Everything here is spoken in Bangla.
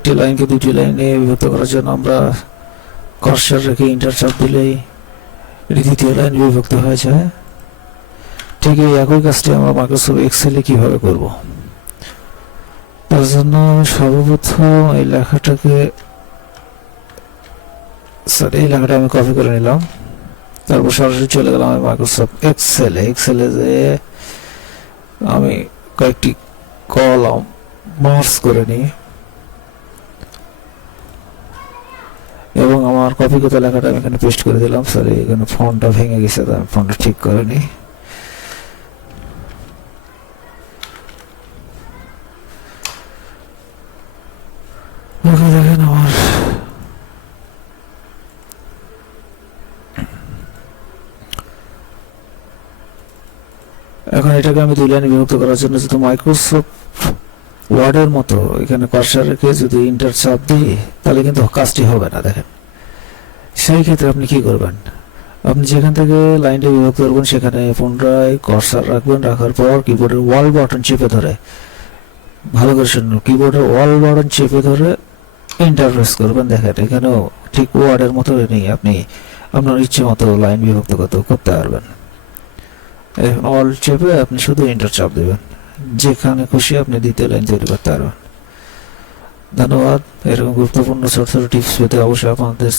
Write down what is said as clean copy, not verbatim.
একটি লাইনকে দুটি লাইনে বিভক্ত করার জন্য আমরা কার্সর রেখে এন্টার চাপ দিলেই এটি দ্বিতীয় লাইন বিভক্ত হয়ে যায়। ঠিক এই একই কাজটি আমরা মাইক্রোসফট এক্সেলে কিভাবে করব, তার জন্য সর্বপ্রথম এই লেখাটা আমি কপি করে নিলাম। তারপর সরাসরি চলে গেলাম আমি মাইক্রোসফট এক্সেলে যে আমি কয়েকটি কলাম মার্জ করে নিই এবং আমার কপিগত লেখাটা আমি এখানে পেস্ট করে দিলাম। সরি, এখানে ফন্টটা ভেঙে গেছে, তো আমি ফন্টটা ঠিক করে নিই। দেখেন আমার এখন এটাকে আমি দুই লাইনে বিভক্ত করার জন্য যদি মাইক্রোসফট ওয়ার্ডের মতো এখানে কার্সর রেখে যদি এন্টার চাপ দিই তাহলে কিন্তু কাজটি হবে না। দেখেন, সেই ক্ষেত্রে আপনি কি করবেন, আপনি যেখান থেকে লাইনটা বিভক্ত করবেন সেখানে পুনরায় কার্সর রাখবেন। রাখার পর কিবোর্ডের ওয়াল বাটন চেপে ধরে, ভালো করে শুনুন, কিবোর্ডের ওয়াল বাটন চেপে ধরে এন্টার প্রেস করবেন। দেখেন এখানেও ঠিক ওয়ার্ডের মতো নেই, আপনি আপনার ইচ্ছে মতো লাইন বিভক্ত করতে পারবেন। অল চেপে আপনি শুধু এন্টার চাপ দেবেন, যেখানে খুশি আপনি দ্বিতীয় লাইন তৈরি করতে পারবেন। ধন্যবাদ। এরকম গুরুত্বপূর্ণ ছোট ছোট টিপস পেতে অবশ্যই আপনাদের